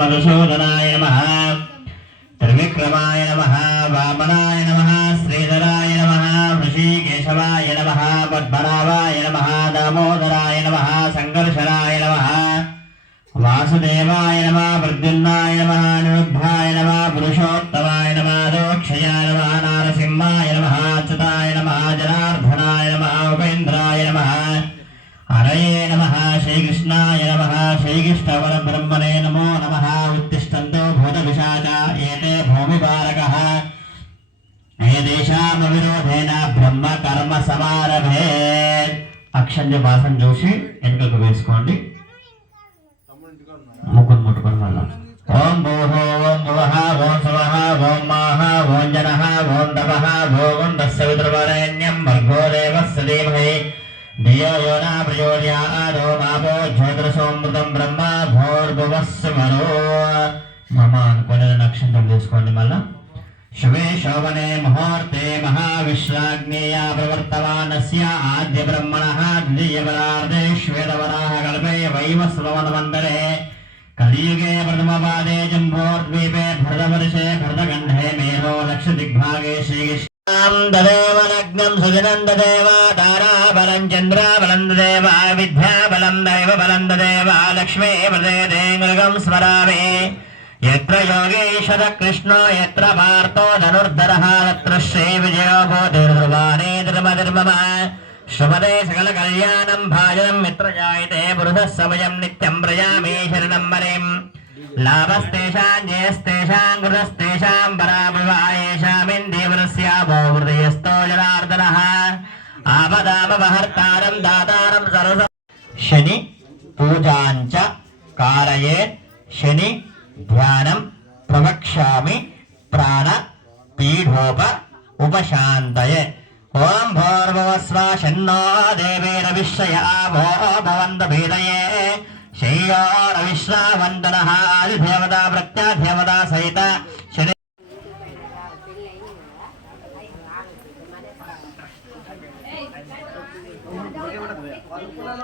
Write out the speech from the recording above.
మధుసూదనాయ నమ. త్రివిక్రమాయ నమ వామనాయ నమ శ్రీధరాయ నమ ఋషికేశవాయ నమ పద్మనాభాయ నమ దామోదరాయ నమ సంకర్షణాయ నమ వాసుదేవాయ నమ ప్రద్యున్నాయ నమ నిరుద్ధాయ నమ పురుషోత్తమాయ నమ దోక్షయాయ నమ నారసింహాయ నమ అచ్యుతాయ నమ జనార్దనాయ నమ ఉపేంద్రాయ నమ హరయే నమ శ్రీకృష్ణాయ నమ. శ్రీకృష్ణవర బ్రహ్మణే నమో నమ. ఉత్తిష్టంతో భూత విశాచ ఏతే భూమిపాలక ఏదేశామవిరోధేన బ్రహ్మ కర్మ సమారభే. అక్షంజ భాషను చూసి వెనుకకు వేసుకోండి. ముగ్గురు ముట్టుకొని మళ్ళా. ఓం భూహో ఓం భువహ ఓం సువః ఓం మాహ ఓం జన ఓం తపః భోగం దస్సవితృవరేణ్యం భర్గోదేవస్య ధీమహి. ధియో యో నా ప్రచోదయాదో మాపో జ్యోతిరసోమృతం బ్రహ్మ భోర్భువస్సుమరో మమ అనుకునే నక్షత్రం తీసుకోండి మళ్ళా. శుభే శోభనే ముహూర్తే మహావిశ్వాగ్నేయ ప్రవర్తమానస్య ఆద్య బ్రహ్మణ ద్వితీయపరార్ధే శ్వేతవరాహ కల్పే వైవస్వనమంతరే కలియుగే ప్రథమపాదే జంబోర్ద్వీపే భరతవర్షే భరతగంధే మేధో లక్ష దిగ్భాగే శ్రీ లగ్నం సుజనం దదేవ తారాబలం చంద్రాబలం దదేవ విద్యాబలం దైవబలం దదేవ లక్ష్మీ ప్రదేదే మృగం స్మరామి यत्र योगेश्वर कृष्णो यत्र पार्थो धनुर्धरः तत्र श्रीविजयो भूतिर्ध्रुवाणे धर्मधर्मम शुभदे सकलकल्याणम् भाजनम् मित्र जायते पुरुषः समयम् नित्यम् प्रजामे शरणम् वरेम् लाभस्तेषाम् जयस्तेषाम् गुणस्तेषाम् श्यामो हृदयस्थो जनार्दनः आपदापहर्तारं दातारं सर्व शनि पूजाञ्च कारयेत् शनि ध्यानं प्रवक्ष्यामि प्राण पीठोप उपशान्तये ॐ भोर्भवस्वा शन्नो देवेरविश्रयामो भवन्तभेदये शय्यो रविश्रावन्दनः आदिदेवता प्रत्यादेवता सहित మాట్లాడదు వాళ్ళ